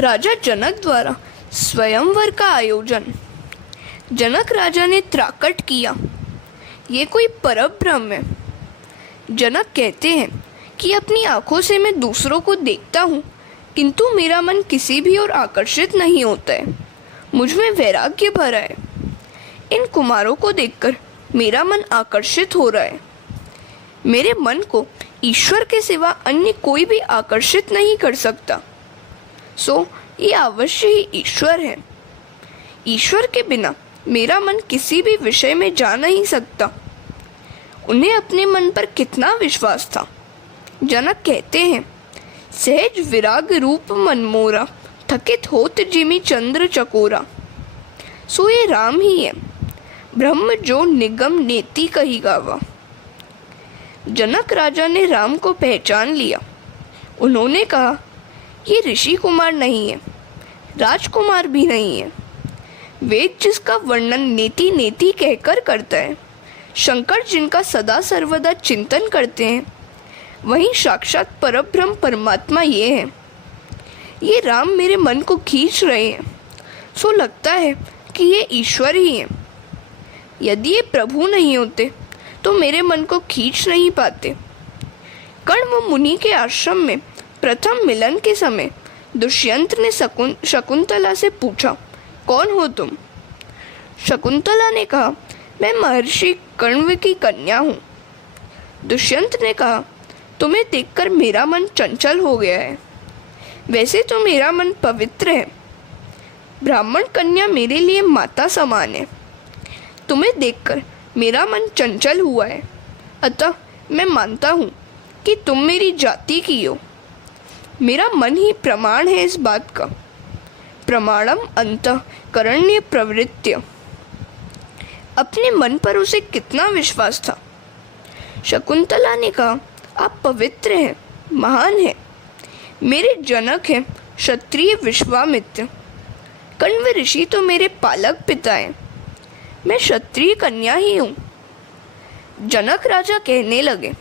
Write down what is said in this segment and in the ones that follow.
राजा जनक द्वारा स्वयंवर का आयोजन। जनक राजा ने त्राकट किया, ये कोई परब्रह्म है। जनक कहते हैं कि अपनी आंखों से मैं दूसरों को देखता हूँ, किंतु मेरा मन किसी भी ओर आकर्षित नहीं होता है। मुझ में वैराग्य भरा है। इन कुमारों को देखकर मेरा मन आकर्षित हो रहा है। मेरे मन को ईश्वर के सिवा अन्य कोई भी आकर्षित नहीं कर सकता। सो ये अवश्य ही ईश्वर है। ईश्वर के बिना मेरा मन किसी भी विषय में जा नहीं सकता। उन्हें अपने मन पर कितना विश्वास था। जनक कहते हैं, सहज विराग रूप मन मोरा, थकित होत जिमि चंद्र चकोरा। सो ये राम ही है, ब्रह्म जो निगम नेति कही गावा। जनक राजा ने राम को पहचान लिया। उन्होंने कहा, ये ऋषि कुमार नहीं है, राजकुमार भी नहीं है। वेद जिसका वर्णन नेति नेति कहकर करता है, शंकर जिनका सदा सर्वदा चिंतन करते हैं, वहीं साक्षात परब्रह्म परमात्मा ये है। ये राम मेरे मन को खींच रहे हैं। सो लगता है कि ये ईश्वर ही है। यदि ये प्रभु नहीं होते तो मेरे मन को खींच नहीं पाते। कण्व मुनि के आश्रम में प्रथम मिलन के समय दुष्यंत ने शकुंतला से पूछा, कौन हो तुम? शकुंतला ने कहा, मैं महर्षि कण्व की कन्या हूँ। दुष्यंत ने कहा, तुम्हें देखकर मेरा मन चंचल हो गया है। वैसे तो मेरा मन पवित्र है। ब्राह्मण कन्या मेरे लिए माता समान है। तुम्हें देखकर मेरा मन चंचल हुआ है, अतः मैं मानता हूँ कि तुम मेरी जाति की हो। मेरा मन ही प्रमाण है इस बात का। प्रमाणम अंतःकरण्य प्रवृत्ति। अपने मन पर उसे कितना विश्वास था। शकुंतला ने कहा, आप पवित्र हैं, महान हैं। मेरे जनक हैं क्षत्रिय विश्वामित्र। कण्व ऋषि तो मेरे पालक पिता हैं। मैं क्षत्रिय कन्या ही हूँ। जनक राजा कहने लगे,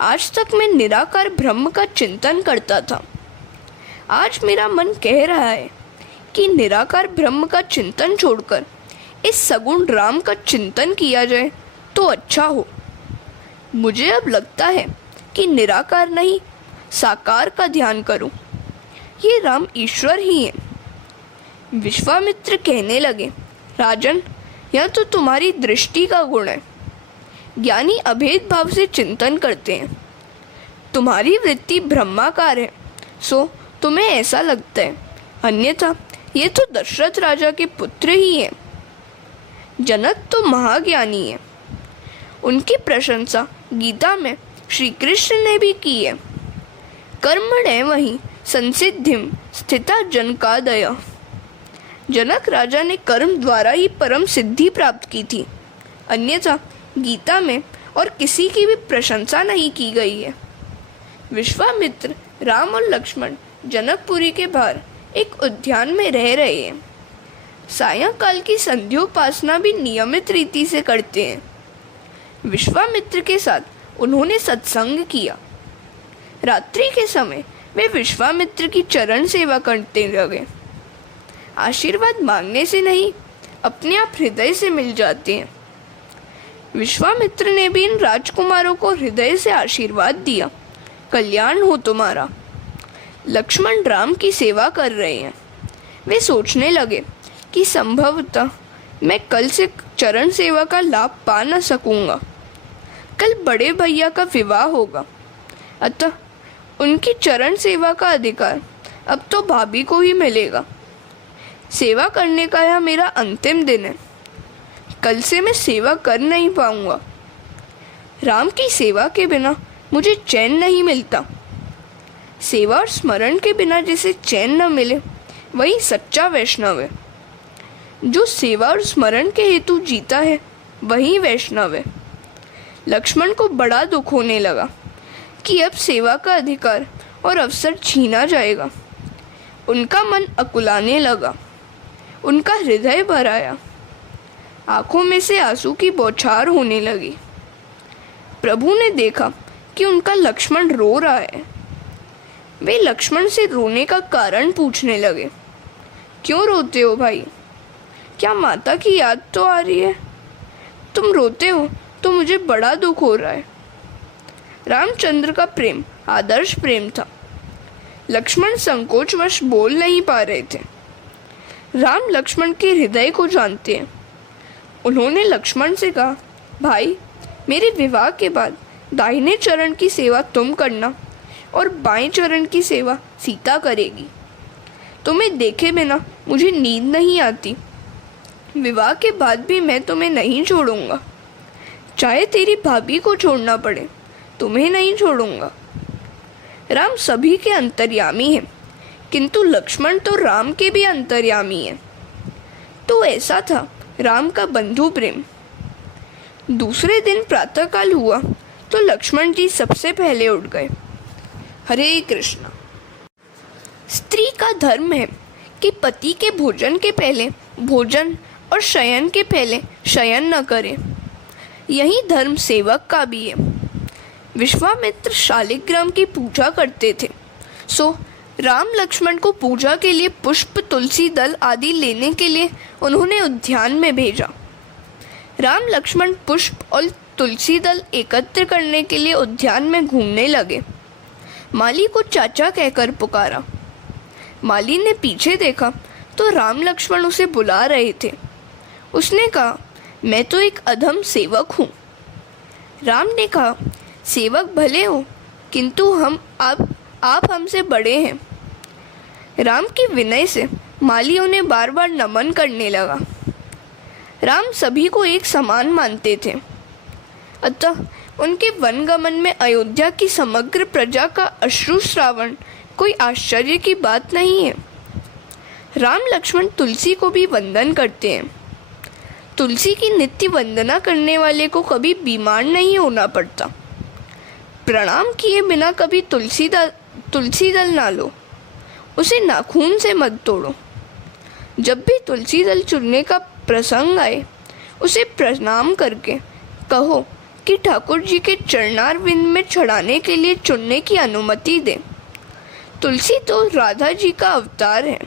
आज तक मैं निराकार ब्रह्म का चिंतन करता था। आज मेरा मन कह रहा है कि निराकार ब्रह्म का चिंतन छोड़कर इस सगुण राम का चिंतन किया जाए तो अच्छा हो। मुझे अब लगता है कि निराकार नहीं, साकार का ध्यान करूं। ये राम ईश्वर ही है। विश्वामित्र कहने लगे, राजन, यह तो तुम्हारी दृष्टि का गुण है। ज्ञानी अभेद भाव से चिंतन करते हैं। तुम्हारी वृत्ति ब्रह्माकार है, सो तुम्हें ऐसा लगता है, अन्यथा ये तो दशरथ राजा के पुत्र ही है। जनक तो महाज्ञानी है। उनकी प्रशंसा गीता में श्री कृष्ण ने भी की है। कर्मण्येव वही संसिद्धिम स्थिता जनकादय। जनक राजा ने कर्म द्वारा ही परम सिद्धि प्राप्त की थी, अन्यथा गीता में और किसी की भी प्रशंसा नहीं की गई है। विश्वामित्र, राम और लक्ष्मण जनकपुरी के बाहर एक उद्यान में रह रहे हैं। सायंकाल की संध्योपासना भी नियमित रीति से करते हैं। विश्वामित्र के साथ उन्होंने सत्संग किया। रात्रि के समय वे विश्वामित्र की चरण सेवा करते लगे। आशीर्वाद मांगने से नहीं, अपने आप हृदय से मिल जाते हैं। विश्वामित्र ने भी इन राजकुमारों को हृदय से आशीर्वाद दिया, कल्याण हो तुम्हारा। लक्ष्मण राम की सेवा कर रहे हैं। वे सोचने लगे कि संभवतः मैं कल से चरण सेवा का लाभ पा न सकूंगा। कल बड़े भैया का विवाह होगा, अतः उनकी चरण सेवा का अधिकार अब तो भाभी को ही मिलेगा। सेवा करने का यह मेरा अंतिम दिन है। कल से मैं सेवा कर नहीं पाऊंगा। राम की सेवा के बिना मुझे चैन नहीं मिलता। सेवा और स्मरण के बिना जिसे चैन न मिले, वही सच्चा वैष्णव है। जो सेवा और स्मरण के हेतु जीता है, वही वैष्णव है। लक्ष्मण को बड़ा दुख होने लगा कि अब सेवा का अधिकार और अवसर छीना जाएगा। उनका मन अकुलाने लगा। उनका हृदय भर आया। आंखों में से आंसू की बौछार होने लगी। प्रभु ने देखा कि उनका लक्ष्मण रो रहा है। वे लक्ष्मण से रोने का कारण पूछने लगे। क्यों रोते हो भाई? क्या माता की याद तो आ रही है? तुम रोते हो तो मुझे बड़ा दुख हो रहा है। रामचंद्र का प्रेम आदर्श प्रेम था। लक्ष्मण संकोचवश बोल नहीं पा रहे थे। राम लक्ष्मण के हृदय को जानते हैं। उन्होंने लक्ष्मण से कहा, भाई, मेरे विवाह के बाद दाहिने चरण की सेवा तुम करना और बाएं चरण की सेवा सीता करेगी। तुम्हें देखे बिना मुझे नींद नहीं आती। विवाह के बाद भी मैं तुम्हें नहीं छोड़ूंगा। चाहे तेरी भाभी को छोड़ना पड़े, तुम्हें नहीं छोड़ूंगा। राम सभी के अंतर्यामी हैं, किंतु लक्ष्मण तो राम के भी अंतर्यामी हैं। तो ऐसा था राम का बंधु प्रेम। दूसरे दिन प्रातःकाल हुआ तो लक्ष्मण जी सबसे पहले उठ गए। हरे कृष्ण। स्त्री का धर्म है कि पति के भोजन के पहले भोजन और शयन के पहले शयन न करे। यही धर्म सेवक का भी है। विश्वामित्र शालिग्राम की पूजा करते थे, सो राम लक्ष्मण को पूजा के लिए पुष्प, तुलसी दल आदि लेने के लिए उन्होंने उद्यान में भेजा। राम लक्ष्मण पुष्प और तुलसी दल एकत्र करने के लिए उद्यान में घूमने लगे। माली को चाचा कहकर पुकारा। माली ने पीछे देखा तो राम लक्ष्मण उसे बुला रहे थे। उसने कहा, मैं तो एक अधम सेवक हूँ। राम ने कहा, सेवक भले हो, किंतु आप हमसे बड़े हैं। राम की विनय से माली उन्हें बार बार नमन करने लगा। राम सभी को एक समान मानते थे, अतः उनके वनगमन में अयोध्या की समग्र प्रजा का अश्रु श्रावण कोई आश्चर्य की बात नहीं है। राम लक्ष्मण तुलसी को भी वंदन करते हैं। तुलसी की नित्य वंदना करने वाले को कभी बीमार नहीं होना पड़ता। प्रणाम किए बिना कभी तुलसी दल ना लो, उसे नाखून से मत तोड़ो। जब भी तुलसी दल चुनने का प्रसंग आए, उसे प्रणाम करके कहो कि ठाकुर जी के चरणारविंद में चढ़ाने के लिए चुनने की अनुमति दे। तुलसी तो राधा जी का अवतार है।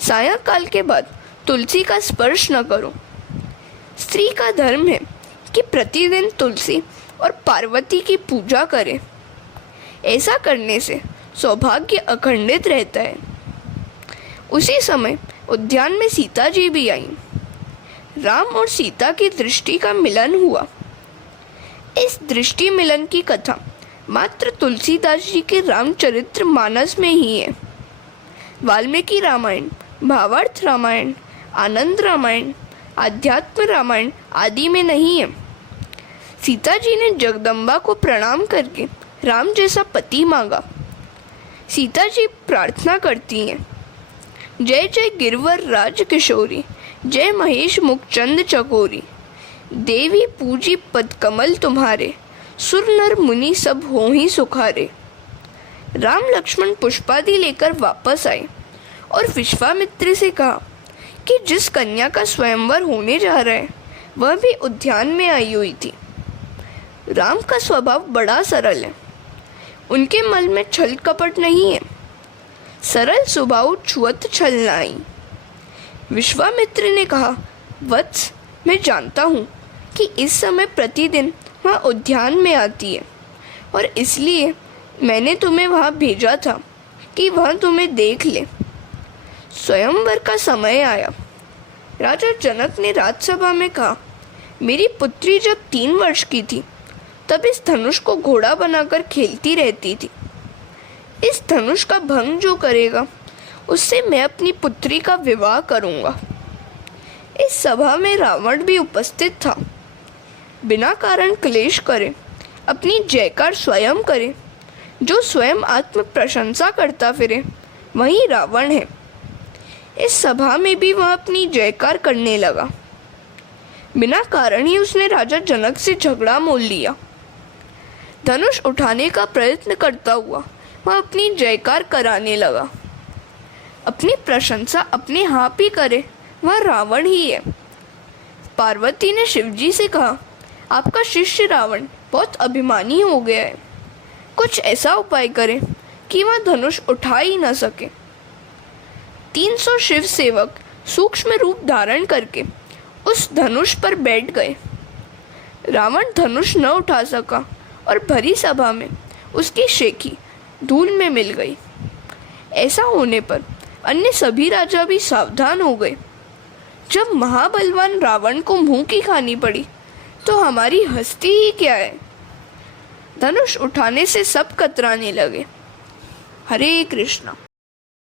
सायंकाल के बाद तुलसी का स्पर्श न करो। स्त्री का धर्म है कि प्रतिदिन तुलसी और पार्वती की पूजा करे। ऐसा करने से सौभाग्य अखंडित रहता है। उसी समय उद्यान में सीता जी भी आई। राम और सीता की दृष्टि का मिलन हुआ। इस दृष्टि मिलन की कथा मात्र तुलसीदास जी के रामचरित्र मानस में ही है। वाल्मीकि रामायण, भावार्थ रामायण, आनंद रामायण, आध्यात्म रामायण आदि में नहीं है। सीता जी ने जगदम्बा को प्रणाम करके राम जैसा पति मांगा। सीता जी प्रार्थना करती हैं, जय जय गिरवर राज किशोरी, जय महेश मुखचंद चकोरी, देवी पूजी पद कमल तुम्हारे, सुर नर मुनि सब हों ही सुखारे। राम लक्ष्मण पुष्पादि लेकर वापस आए और विश्वामित्र से कहा कि जिस कन्या का स्वयंवर होने जा रहा है वह भी उद्यान में आई हुई थी। राम का स्वभाव बड़ा सरल है। उनके मन में छल कपट नहीं है। सरल स्वभाव छुअत छल नाई। विश्वामित्र ने कहा, वत्स, मैं जानता हूँ कि इस समय प्रतिदिन वह उद्यान में आती है और इसलिए मैंने तुम्हें वहाँ भेजा था कि वह तुम्हें देख ले। स्वयंवर का समय आया। राजा जनक ने राजसभा में कहा, मेरी पुत्री जब 3 वर्ष की थी तब इस धनुष को घोड़ा बनाकर खेलती रहती थी। इस धनुष का भंग जो करेगा उससे मैं अपनी पुत्री का विवाह करूंगा। इस सभा में रावण भी उपस्थित था। बिना कारण क्लेश करे, अपनी जयकार स्वयं करे। जो स्वयं आत्म प्रशंसा करता फिरे वही रावण है। इस सभा में भी वह अपनी जयकार करने लगा। बिना कारण ही उसने राजा जनक से झगड़ा मोल लिया। धनुष उठाने का प्रयत्न करता हुआ वह अपनी जयकार कराने लगा। अपनी प्रशंसा अपने आप ही करे वह रावण ही है। पार्वती ने शिवजी से कहा, आपका शिष्य रावण बहुत अभिमानी हो गया है। कुछ ऐसा उपाय करें कि वह धनुष उठा ही न सके। 300 शिव सेवक सूक्ष्म रूप धारण करके उस धनुष पर बैठ गए। रावण धनुष न उठा सका और भरी सभा में उसकी शेखी धूल में मिल गई। ऐसा होने पर अन्य सभी राजा भी सावधान हो गए। जब महाबलवान रावण को मुंह की खानी पड़ी तो हमारी हस्ती ही क्या है। धनुष उठाने से सब कतराने लगे। हरे कृष्णा।